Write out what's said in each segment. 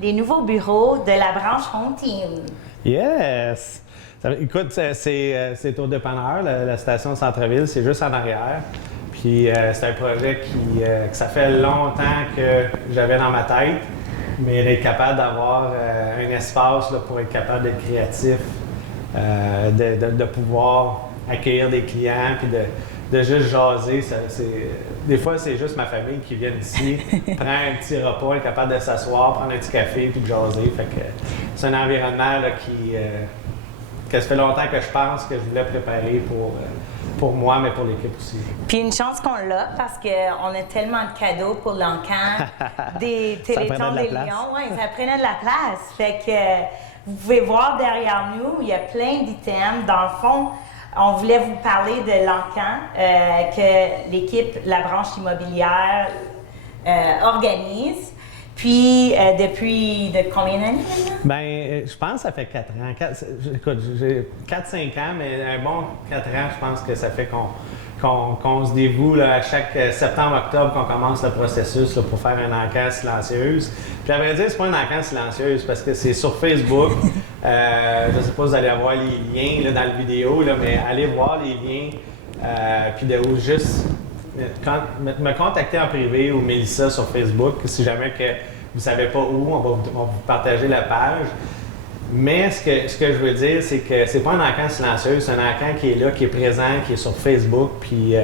les nouveaux bureaux de la branche Home Team. Yes! Écoute, c'est au dépanneur, la station centre-ville, c'est juste en arrière. Puis c'est un projet que ça fait longtemps que j'avais dans ma tête, mais d'être capable d'avoir un espace là, pour être capable d'être créatif, de pouvoir accueillir des clients, puis de juste jaser. Des fois, c'est juste ma famille qui vient ici, prend un petit repas, est capable de s'asseoir, prendre un petit café, puis de jaser. Fait que c'est un environnement là, que ça fait longtemps que je pense que je voulais préparer pour moi, mais pour l'équipe aussi. Puis une chance qu'on l'a, parce qu'on a tellement de cadeaux pour l'encan, des Téléthons des Lions. Oui, ça prenait de la place. Fait que vous pouvez voir derrière nous, il y a plein d'items. Dans le fond, on voulait vous parler de l'encan que l'équipe, la branche immobilière, organise. Puis, depuis combien d'années maintenant? Bien, je pense que ça fait 4 ans. Écoute, j'ai 4-5 ans, mais un bon 4 ans, je pense que ça fait qu'on se dévoue là, à chaque septembre-octobre qu'on commence le processus là, pour faire un encan silencieuse. Puis à vrai dire, c'est pas un encan silencieuse parce que c'est sur Facebook. Je ne sais pas si vous allez avoir les liens là, dans la vidéo, là, mais allez voir les liens. Puis de juste me contacter en privé ou Mélissa sur Facebook si jamais que vous ne savez pas où, on va vous partager la page. Mais ce que je veux dire, c'est que c'est pas un encan silencieux, c'est un encan qui est là, qui est présent, qui est sur Facebook. Puis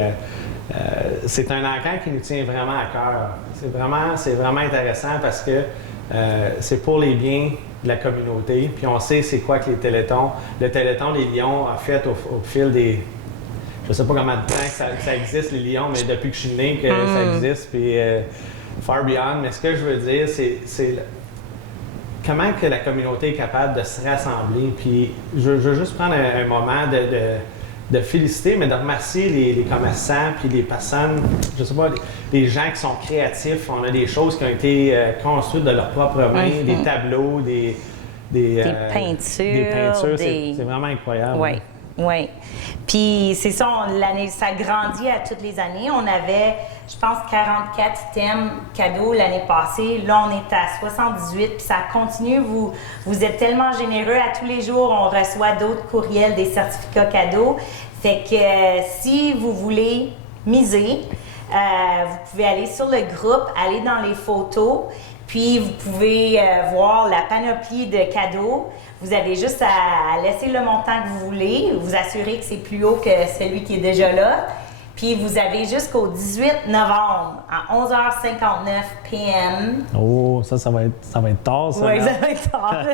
c'est un encan qui nous tient vraiment à cœur. C'est vraiment intéressant parce que c'est pour les biens de la communauté. Puis on sait c'est quoi que les Téléthons. Le Téléthon des Lions a fait au fil des... Je ne sais pas combien de temps que ça existe, les Lions, mais depuis que je suis né que ça existe, puis far beyond. Mais ce que je veux dire, c'est comment que la communauté est capable de se rassembler. Puis je veux juste prendre un moment de féliciter, mais de remercier les commerçants, puis les personnes, je sais pas, les gens qui sont créatifs. On a des choses qui ont été construites de leurs propres mains, des tableaux, des peintures. C'est vraiment incroyable. Oui. Oui. Puis c'est ça, ça grandit à toutes les années. On avait, je pense, 44 thèmes cadeaux l'année passée. Là, on est à 78, puis ça continue. Vous êtes tellement généreux. À tous les jours, on reçoit d'autres courriels, des certificats cadeaux. Fait que si vous voulez miser, vous pouvez aller sur le groupe, aller dans les photos, puis vous pouvez voir la panoplie de cadeaux. Vous avez juste à laisser le montant que vous voulez, vous assurer que c'est plus haut que celui qui est déjà là. Puis vous avez jusqu'au 18 novembre à 11h59 p.m. Oh, ça va être tard, ça. Oui, ça va être tard.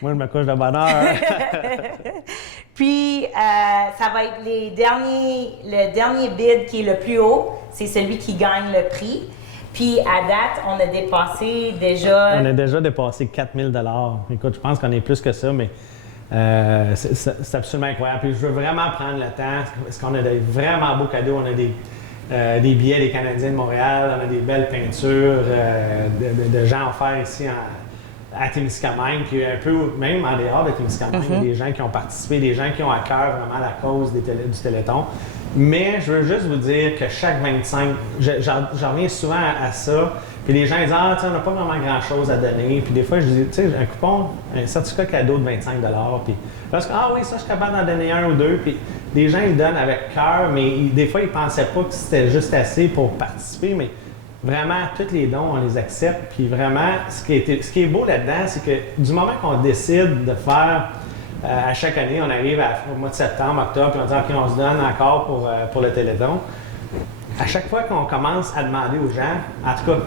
Moi, je me couche de bonne heure. Puis, ça va être le dernier bid qui est le plus haut, c'est celui qui gagne le prix. Puis, à date, on a dépassé déjà... On a déjà dépassé 4 000 $. Écoute, je pense qu'on est plus que ça, mais c'est absolument incroyable. Puis, je veux vraiment prendre le temps, parce qu'on a des vraiment beaux cadeaux. On a des billets des Canadiens de Montréal, on a des belles peintures de gens offerts ici à Témiscamingue, puis un peu même en dehors de Témiscamingue, il y a des gens qui ont participé, des gens qui ont à cœur vraiment la cause du Téléthon. Mais je veux juste vous dire que chaque 25, j'en reviens souvent à ça, puis les gens disent « Ah, on n'a pas vraiment grand-chose à donner », puis des fois, je dis « Tu sais, un coupon, un certificat cadeau de 25 $, puis là, ah oui, ça, je suis capable d'en donner un ou deux », puis les gens, ils donnent avec cœur, mais des fois, ils ne pensaient pas que c'était juste assez pour participer, mais vraiment, tous les dons, on les accepte, puis vraiment, ce qui est beau là-dedans, c'est que du moment qu'on décide de faire... à chaque année, on arrive au mois de septembre, octobre, puis on dit « OK, on se donne encore pour le Téléthon ». À chaque fois qu'on commence à demander aux gens, en tout cas,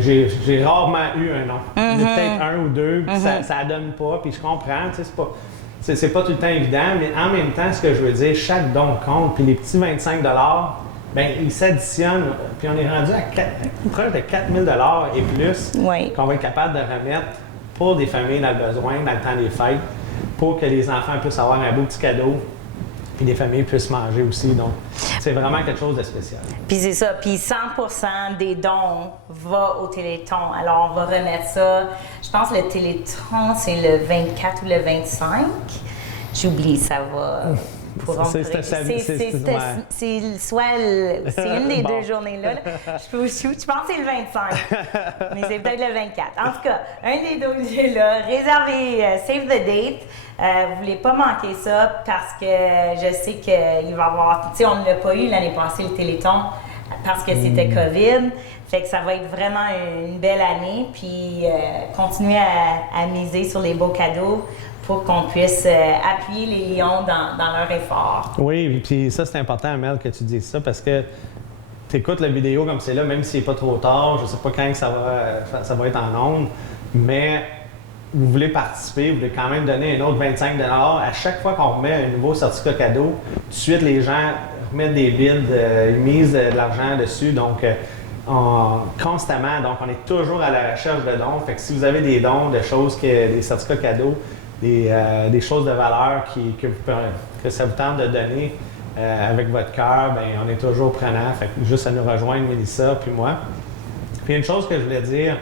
j'ai rarement eu un non. Peut-être un ou deux, puis ça donne pas, puis je comprends, tu sais, c'est pas tout le temps évident, mais en même temps, ce que je veux dire, chaque don compte, puis les petits 25 $, bien, ils s'additionnent, puis on est rendu à proche de 4 000 $ et plus qu'on va être capable de remettre pour des familles dans le besoin, dans le temps des fêtes, pour que les enfants puissent avoir un beau petit cadeau et les familles puissent manger aussi. Donc, c'est vraiment quelque chose de spécial. Puis c'est ça. Puis 100% des dons va au Téléthon. Alors, on va remettre ça. Je pense que le Téléthon, c'est le 24 ou le 25. J'oublie, ça va... pourront C'est une des Bon. deux journées-là. Là. Je pense que c'est le 25, mais c'est peut-être le 24. En tout cas, un des dossiers-là, réservez Save the Date. Vous voulez pas manquer ça parce que je sais qu'il va y avoir... Tu sais, on ne l'a pas eu l'année passée, le Téléthon, parce que c'était COVID. Fait que ça va être vraiment une belle année. Puis continuer à miser sur les beaux cadeaux pour qu'on puisse appuyer les Lions dans leur effort. Oui, puis ça, c'est important, Mel, que tu dises ça parce que tu écoutes la vidéo comme c'est là, même s'il n'est pas trop tard, je ne sais pas quand que ça va être en ondes, mais vous voulez participer, vous voulez quand même donner un autre 25 $. À chaque fois qu'on remet un nouveau certificat cadeau, tout de suite, les gens remettent des bids, ils misent de l'argent dessus. Donc, constamment, donc on est toujours à la recherche de dons. Fait que si vous avez des dons, des choses, des certificats cadeaux, des choses de valeur que ça vous tente de donner avec votre cœur, bien, on est toujours prenant. Fait que juste à nous rejoindre, Mélissa puis moi. Puis une chose que je voulais dire,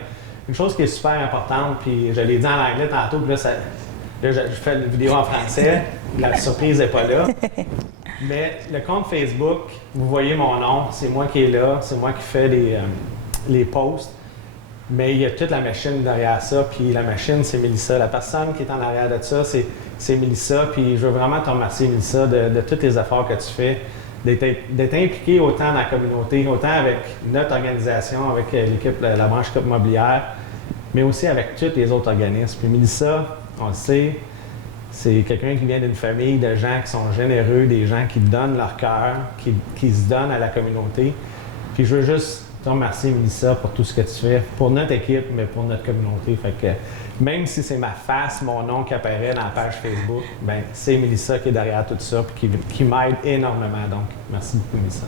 une chose qui est super importante, puis je l'ai dit en anglais tantôt, puis là, je fais une vidéo en français, la surprise n'est pas là. Mais le compte Facebook, vous voyez mon nom, c'est moi qui est là, c'est moi qui fais les posts. Mais il y a toute la machine derrière ça, puis la machine, c'est Mélissa. La personne qui est en arrière de ça, c'est Mélissa. Puis je veux vraiment te remercier, Mélissa, de tous les efforts que tu fais, d'être impliqué autant dans la communauté, autant avec notre organisation, avec l'équipe, la branche Coupe Mobilière, mais aussi avec tous les autres organismes. Puis Mélissa, on le sait, c'est quelqu'un qui vient d'une famille de gens qui sont généreux, des gens qui donnent leur cœur, qui se donnent à la communauté. Puis je veux juste te remercier, Mélissa, pour tout ce que tu fais, pour notre équipe, mais pour notre communauté. Fait que même si c'est ma face, mon nom qui apparaît dans la page Facebook, ben c'est Mélissa qui est derrière tout ça et qui m'aide énormément. Donc, merci beaucoup, Mélissa.